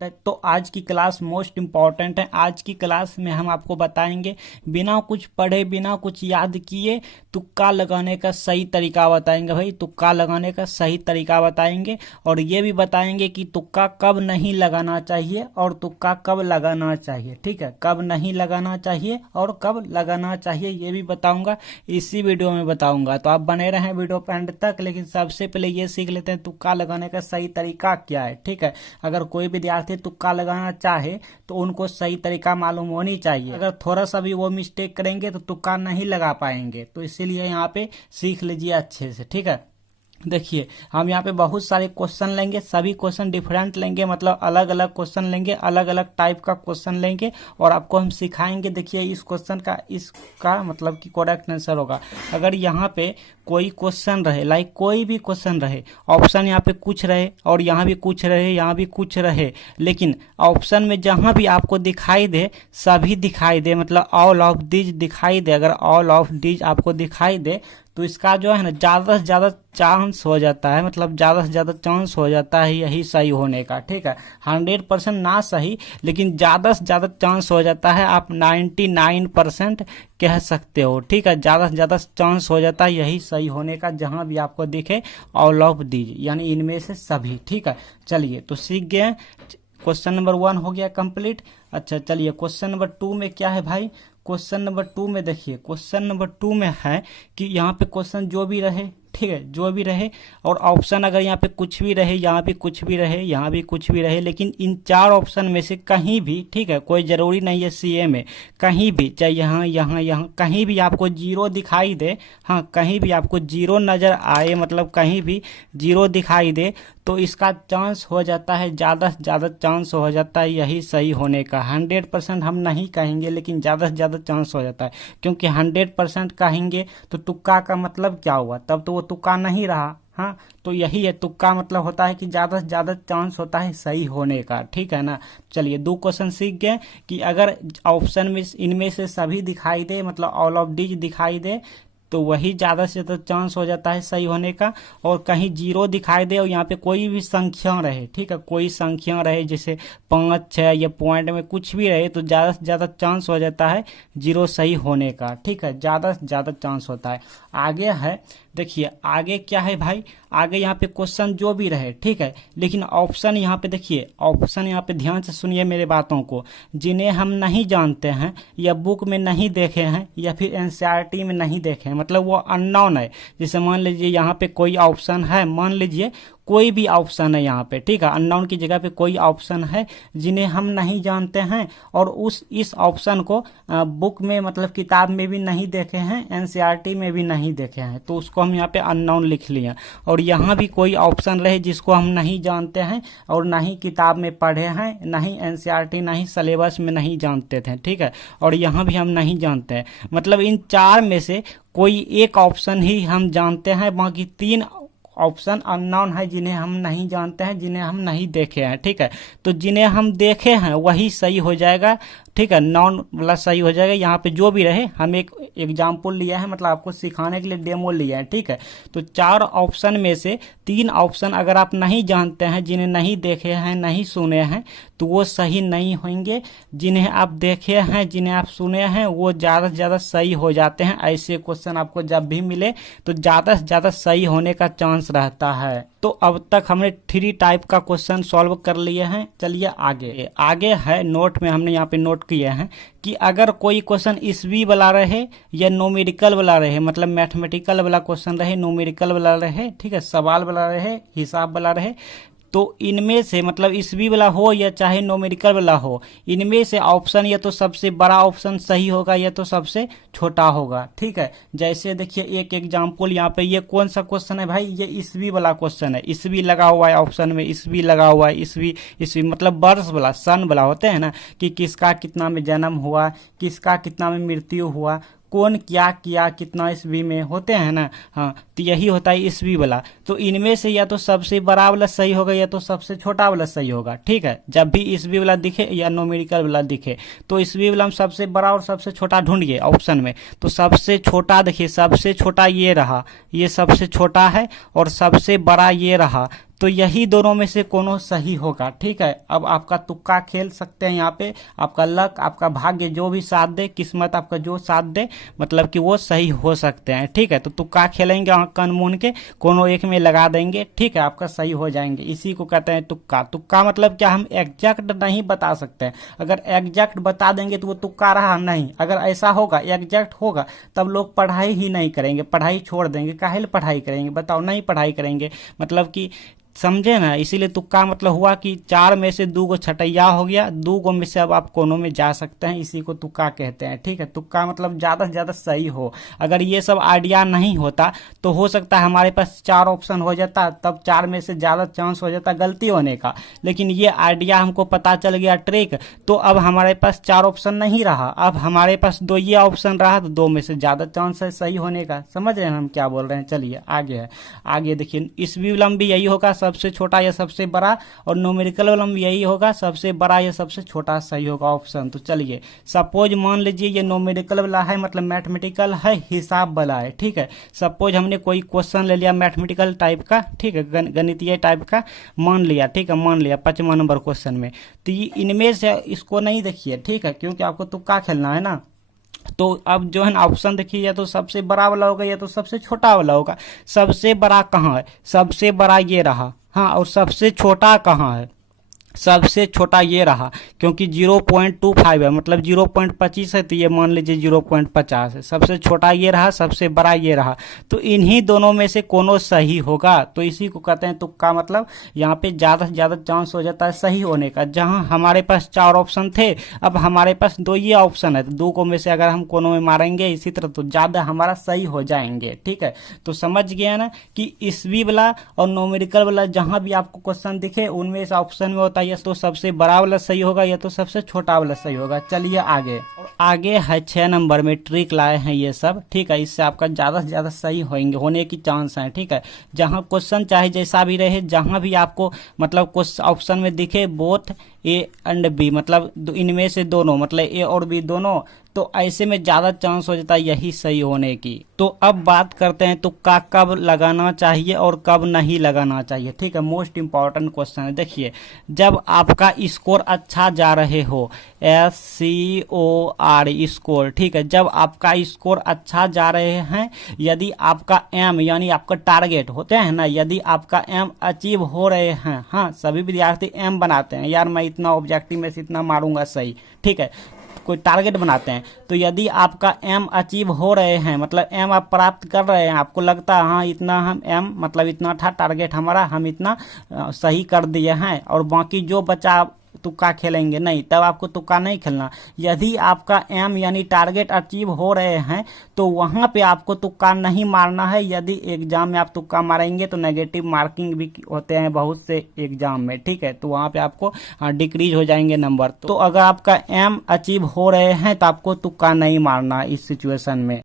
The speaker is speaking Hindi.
तो आज की क्लास मोस्ट इम्पॉर्टेंट है। आज की क्लास में हम आपको बताएंगे बिना कुछ पढ़े बिना कुछ याद किए तुक्का लगाने का सही तरीका बताएंगे। भाई तुक्का लगाने का सही तरीका बताएंगे और ये भी बताएंगे कि तुक्का कब नहीं लगाना चाहिए और तुक्का कब लगाना चाहिए। ठीक है, कब नहीं लगाना चाहिए और कब लगाना चाहिए ये भी बताऊंगा, इसी वीडियो में बताऊंगा। तो आप बने रहें वीडियो पर एंड तक। लेकिन सबसे पहले ये सीख लेते हैं तुक्का लगाने का सही तरीका क्या है। ठीक है, अगर कोई विद्यार्थी तुक्का लगाना चाहे तो उनको सही तरीका मालूम होनी चाहिए। अगर थोड़ा सा भी वो मिस्टेक करेंगे तो तुक्का नहीं लगा पाएंगे। तो इसीलिए यहाँ पे सीख लीजिए अच्छे से। ठीक है, देखिए हम यहाँ पे बहुत सारे क्वेश्चन लेंगे, सभी क्वेश्चन डिफरेंट लेंगे, मतलब अलग अलग क्वेश्चन लेंगे, अलग अलग टाइप का क्वेश्चन लेंगे और आपको हम सिखाएंगे। देखिए इस क्वेश्चन का इसका मतलब कि करेक्ट आंसर होगा। अगर यहाँ पे कोई क्वेश्चन रहे, लाइक कोई भी क्वेश्चन रहे, ऑप्शन यहाँ पे कुछ रहे और यहाँ भी कुछ रहे, यहाँ भी कुछ रहे, लेकिन ऑप्शन में जहाँ भी आपको दिखाई दे सभी दिखाई दे, मतलब ऑल ऑफ दिस दिखाई दे, अगर ऑल ऑफ दिस आपको दिखाई दे तो इसका जो है ना ज़्यादा से ज़्यादा चांस हो जाता है, मतलब ज़्यादा से ज़्यादा चांस हो जाता है यही सही होने का। ठीक है, 100% ना सही लेकिन ज़्यादा से ज़्यादा चांस हो जाता है, आप 99% कह सकते हो। ठीक है, ज़्यादा से ज़्यादा चांस हो जाता है यही सही होने का, जहाँ भी आपको दिखे ऑल ऑफ दीज यानी इनमें से सभी। ठीक है, चलिए तो सीख गए। क्वेश्चन नंबर 1 हो गया कंप्लीट। अच्छा चलिए क्वेश्चन नंबर 2 में क्या है भाई। क्वेश्चन नंबर 2 में देखिए, क्वेश्चन नंबर 2 में है कि यहाँ पे क्वेश्चन जो भी रहे, ठीक है, जो भी रहे और ऑप्शन अगर यहाँ पे कुछ भी रहे, यहाँ भी कुछ भी रहे, यहाँ भी कुछ भी रहे, लेकिन इन 4 ऑप्शन में से कहीं भी, ठीक है, कोई ज़रूरी नहीं है सीए में, कहीं भी चाहे यहाँ यहाँ यहाँ कहीं भी आपको जीरो दिखाई दे, हाँ कहीं भी आपको जीरो नज़र आए, मतलब कहीं भी जीरो दिखाई दे तो इसका चांस हो जाता है, ज़्यादा से ज़्यादा चांस हो जाता है यही सही होने का। 100% हम नहीं कहेंगे लेकिन ज़्यादा से ज़्यादा चांस हो जाता है, क्योंकि 100% कहेंगे तो तुक्का का मतलब क्या हुआ, तब तो वो तुक्का नहीं रहा। हाँ तो यही है, तुक्का मतलब होता है कि ज़्यादा से ज़्यादा चांस होता है सही होने का। ठीक है ना, चलिए 2 क्वेश्चन सीख गए कि अगर ऑप्शन में इनमें से सभी दिखाई दे, मतलब ऑल ऑफ डीज दिखाई दे तो वही ज़्यादा से ज़्यादा चांस हो जाता है सही होने का। और कहीं जीरो दिखाई दे और यहाँ पे कोई भी संख्या रहे, ठीक है, कोई संख्या रहे जैसे 5, 6 या पॉइंट में कुछ भी रहे तो ज़्यादा से ज़्यादा चांस हो जाता है जीरो सही होने का। ठीक है, ज़्यादा से ज़्यादा चांस होता है। आगे है, देखिए आगे क्या है भाई, आगे यहाँ पे क्वेश्चन जो भी रहे, ठीक है, लेकिन ऑप्शन यहाँ पे देखिए, ऑप्शन यहाँ पे ध्यान से सुनिए मेरे बातों को, जिन्हें हम नहीं जानते हैं या बुक में नहीं देखे हैं या फिर एनसीईआरटी में नहीं देखे हैं, मतलब वो अननोन है। जैसे मान लीजिए यहाँ पे कोई ऑप्शन है, मान लीजिए कोई भी ऑप्शन है यहाँ पे, ठीक है, अननोन की जगह पे कोई ऑप्शन है जिन्हें हम नहीं जानते हैं और इस ऑप्शन को बुक में मतलब किताब में भी नहीं देखे हैं, एनसीईआरटी में भी नहीं देखे हैं, तो उसको हम यहाँ पे अननोन लिख लिए। और यहाँ भी कोई ऑप्शन रहे जिसको हम नहीं जानते हैं और ना ही किताब में पढ़े हैं, ना ही एनसीईआरटी, ना ही सिलेबस में नहीं जानते थे, ठीक है, और यहाँ भी हम नहीं जानते हैं, मतलब इन 4 में से कोई एक ऑप्शन ही हम जानते हैं, बाकी 3 ऑप्शन अननोन है जिन्हें हम नहीं जानते हैं, जिन्हें हम नहीं देखे हैं। ठीक है, तो जिन्हें हम देखे हैं वही सही हो जाएगा। ठीक है, नॉन वाला सही हो जाएगा। यहाँ पे जो भी रहे, हम एक एग्जाम्पल लिया है, मतलब आपको सिखाने के लिए डेमो लिया है। ठीक है, तो 4 ऑप्शन में से 3 ऑप्शन अगर आप नहीं जानते हैं, जिन्हें नहीं देखे हैं, नहीं सुने हैं, तो वो सही नहीं होंगे। जिन्हें आप देखे हैं, जिन्हें आप सुने हैं, वो ज़्यादा से ज़्यादा सही हो जाते हैं। ऐसे क्वेश्चन आपको जब भी मिले तो ज़्यादा से ज़्यादा सही होने का चांस रहता है। तो अब तक हमने 3 टाइप का क्वेश्चन सॉल्व कर लिए हैं। चलिए आगे है, नोट में हमने यहाँ पे नोट किया है कि अगर कोई क्वेश्चन ईस्वी वाला रहे या न्यूमेरिकल वाला रहे, मतलब मैथमेटिकल वाला क्वेश्चन रहे, न्यूमेरिकल वाला रहे, ठीक है, सवाल वाला रहे, हिसाब वाला रहे, तो इनमें से मतलब ईस्वी वाला हो या चाहे न्यूमेरिकल वाला हो, इनमें से ऑप्शन या तो सबसे बड़ा ऑप्शन सही होगा या तो सबसे छोटा होगा। ठीक है, जैसे देखिए एक एग्जांपल यहाँ पे, ये कौन सा क्वेश्चन है भाई, ये ईस्वी वाला क्वेश्चन है, ईस्वी लगा हुआ है ऑप्शन में, ईस्वी लगा हुआ है, ईस्वी मतलब वर्ष वाला, सन वाला होते हैं ना, कि किसका कितना में जन्म हुआ, किसका कितना में मृत्यु हुआ, कौन क्या किया, कितना ईस्वी में, होते हैं ना। हाँ तो यही होता है ईस्वी वाला। तो इनमें से या तो सबसे बड़ा वाला सही होगा या तो सबसे छोटा वाला सही होगा। ठीक है, जब भी ईस्वी वाला दिखे या न्यूमेरिकल वाला दिखे तो ईस्वी वाला हम सबसे बड़ा और सबसे छोटा ढूंढिए ऑप्शन में। तो सबसे छोटा देखिए, सबसे छोटा ये रहा, ये सबसे छोटा है और सबसे बड़ा ये रहा, तो यही दोनों में से कोनो सही होगा। ठीक है, अब आपका तुक्का खेल सकते हैं यहाँ पे, आपका लक, आपका भाग्य जो भी साथ दे, किस्मत आपका जो साथ दे, मतलब कि वो सही हो सकते हैं। ठीक है, तो तुक्का खेलेंगे कन मून के, कोनो एक में लगा देंगे, ठीक है, आपका सही हो जाएंगे। इसी को कहते हैं तुक्का। तुक्का मतलब क्या, हम एग्जैक्ट नहीं बता सकते हैं। अगर एग्जैक्ट बता देंगे तो वो तुक्का रहा नहीं। अगर ऐसा होगा, एग्जैक्ट होगा, तब लोग पढ़ाई ही नहीं करेंगे, पढ़ाई छोड़ देंगे। काहे पढ़ाई करेंगे बताओ, नहीं पढ़ाई करेंगे, मतलब कि समझे ना। इसीलिए तुक्का मतलब हुआ कि 4 में से 2 गो छटैया हो गया, 2 गो में से अब आप कोनों में जा सकते हैं, इसी को तुक्का कहते हैं। ठीक है, तुक्का मतलब ज़्यादा से ज़्यादा सही हो। अगर ये सब आइडिया नहीं होता तो हो सकता है हमारे पास 4 ऑप्शन हो जाता, तब 4 में से ज़्यादा चांस हो जाता गलती होने का। लेकिन ये आइडिया हमको पता चल गया, ट्रिक, तो अब हमारे पास 4 ऑप्शन नहीं रहा, अब हमारे पास 2 ये ऑप्शन रहा, तो 2 में से ज़्यादा चांस है सही होने का। समझ रहे हैं हम क्या बोल रहे हैं। चलिए आगे है, आगे देखिए, इसवी वाला भी यही होगा, सबसे छोटा या सबसे बड़ा, और न्यूमेरिकल वाला भी यही होगा, सबसे बड़ा या सबसे छोटा सही होगा ऑप्शन। तो चलिए सपोज मान लीजिए ये न्यूमेरिकल वाला है, मतलब मैथमेटिकल है, हिसाब वाला है। ठीक है, सपोज हमने कोई क्वेश्चन ले लिया मैथमेटिकल टाइप का, ठीक है, गणितीय टाइप का मान लिया, ठीक है, मान लिया 5वां नंबर क्वेश्चन में। तो ये इनमें से इसको नहीं देखिए, ठीक है, क्योंकि आपको तुक्का खेलना है ना। तो अब जो है ना ऑप्शन देखिए, या तो सबसे बड़ा वाला होगा या तो सबसे छोटा वाला होगा। सबसे बड़ा कहाँ है, सबसे बड़ा ये रहा, हाँ, और सबसे छोटा कहाँ है, सबसे छोटा ये रहा, क्योंकि 0.25 है, मतलब 0.25 है, तो ये मान लीजिए 0.50 है। सबसे छोटा ये रहा, सबसे बड़ा ये रहा, तो इन्हीं दोनों में से कोनो सही होगा। तो इसी को कहते हैं तुक्का। मतलब यहाँ पे ज़्यादा से ज़्यादा चांस हो जाता है सही होने का। जहाँ हमारे पास 4 ऑप्शन थे, अब हमारे पास 2 ये ऑप्शन है, तो 2 को में से अगर हम कोनो में मारेंगे इसी तरह, तो ज़्यादा हमारा सही हो जाएंगे। ठीक है, तो समझ गया ना कि ईस्वी वाला और न्यूमेरिकल वाला जहाँ भी आपको क्वेश्चन दिखे, उनमें इस ऑप्शन में होता है, या तो सबसे बड़ा वाला सही होगा या तो सबसे छोटा वाला सही होगा। चलिए आगे, और आगे है 6 नंबर में ट्रिक लाए हैं ये सब। ठीक है, इससे आपका ज़्यादा से ज़्यादा सही होने की चांस है। ठीक है, जहाँ क्वेश्चन चाहे जैसा भी रहे, जहाँ भी आपको मतलब ऑप्शन में दिखे बोथ ए एंड बी, मतलब इनमें से दोनों, मतलब ए और बी दोनों, तो ऐसे में ज़्यादा चांस हो जाता है यही सही होने की। तो अब बात करते हैं तुक्का कब लगाना चाहिए और कब नहीं लगाना चाहिए। ठीक है, मोस्ट इंपॉर्टेंट क्वेश्चन है। देखिए, जब आपका स्कोर अच्छा जा रहे हो, SCOR स्कोर, ठीक है, जब आपका स्कोर अच्छा जा रहे हैं, यदि आपका एम यानी आपका टारगेट होते हैं ना, यदि आपका एम अचीव हो रहे हैं, हाँ, सभी विद्यार्थी एम बनाते हैं, यार मैं इतना ऑब्जेक्टिव में से इतना मारूंगा सही, ठीक है, कोई टारगेट बनाते हैं। तो यदि आपका एम अचीव हो रहे हैं, मतलब एम आप प्राप्त कर रहे हैं, आपको लगता है हाँ इतना हम एम, मतलब इतना था टारगेट हमारा, हम इतना सही कर दिए हैं, और बाकी जो बचा तुक्का खेलेंगे, नहीं, तब आपको तुक्का नहीं खेलना। यदि आपका एम यानी टारगेट अचीव हो रहे हैं, तो वहां पे आपको तुक्का नहीं मारना है। यदि एग्जाम में आप तुक्का मारेंगे तो नेगेटिव मार्किंग भी होते हैं बहुत से एग्जाम में। ठीक है, तो वहां पे आपको डिक्रीज हो जाएंगे नंबर। तो अगर आपका एम अचीव हो रहे हैं तो आपको तुक्का नहीं मारना इस सिचुएशन में।